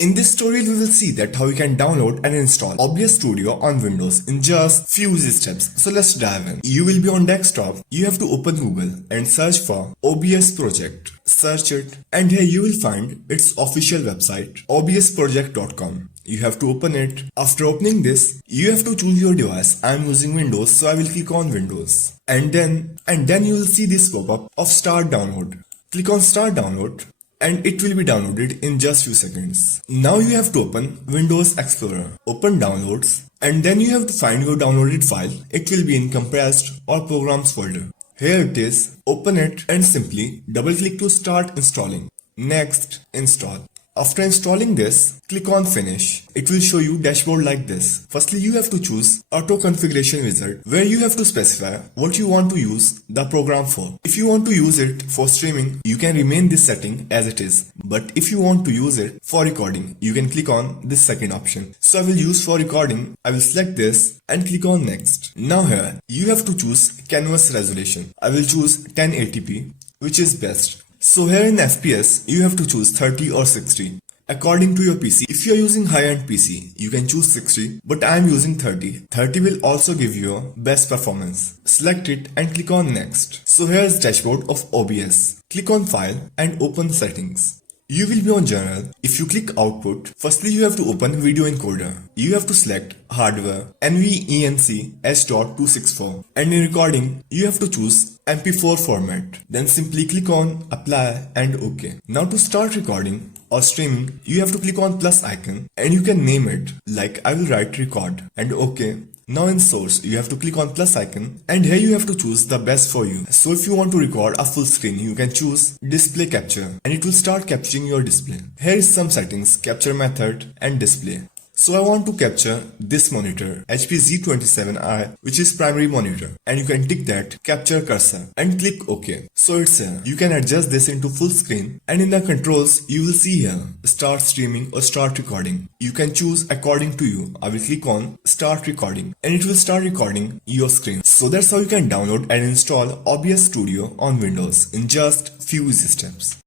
In this tutorial, we will see that how you can download and install OBS Studio on Windows in just few easy steps. So let's dive in. You will be on desktop. You have to open Google and search for OBS project. Search it and here you will find its official website obsproject.com. You have to open it. After opening this, you have to choose your device. I am using Windows, so I will click on Windows. And then you will see this pop-up of Start Download. Click on Start Download and it will be downloaded in just few seconds. Now you have to open Windows Explorer. Open Downloads and then you have to find your downloaded file. It will be in Compressed or Programs folder. Here it is. Open it and simply double click to start installing. Next, install. After installing this, click on Finish. It will show you dashboard like this. Firstly, you have to choose Auto Configuration Wizard, where you have to specify what you want to use the program for. If you want to use it for streaming, you can remain this setting as it is. But if you want to use it for recording, you can click on this second option. So I will use for recording. I will select this and click on Next. Now here, you have to choose Canvas resolution. I will choose 1080p, which is best. So here in FPS, you have to choose 30 or 60. According to your PC, if you are using high-end PC, you can choose 60, but I am using 30. 30 will also give you a best performance. Select it and click on Next. So here is dashboard of OBS. Click on File and open Settings. You will be on General. If you click Output, firstly you have to open Video Encoder. You have to select Hardware NVENC H.264 and in Recording, you have to choose MP4 format. Then simply click on Apply and OK. Now to start recording or streaming, you have to click on plus icon and you can name it like I will write record and OK. Now in source, you have to click on plus icon and here you have to choose the best for you. So if you want to record a full screen, you can choose display capture and it will start capturing your display. Here is some settings, capture method and display. So I want to capture this monitor HP Z27i, which is primary monitor, and you can tick that capture cursor and click OK. So it's here. You can adjust this into full screen and in the controls you will see here start streaming or start recording. You can choose according to you. I will click on start recording and it will start recording your screen. So that's how you can download and install OBS Studio on Windows in just few easy steps.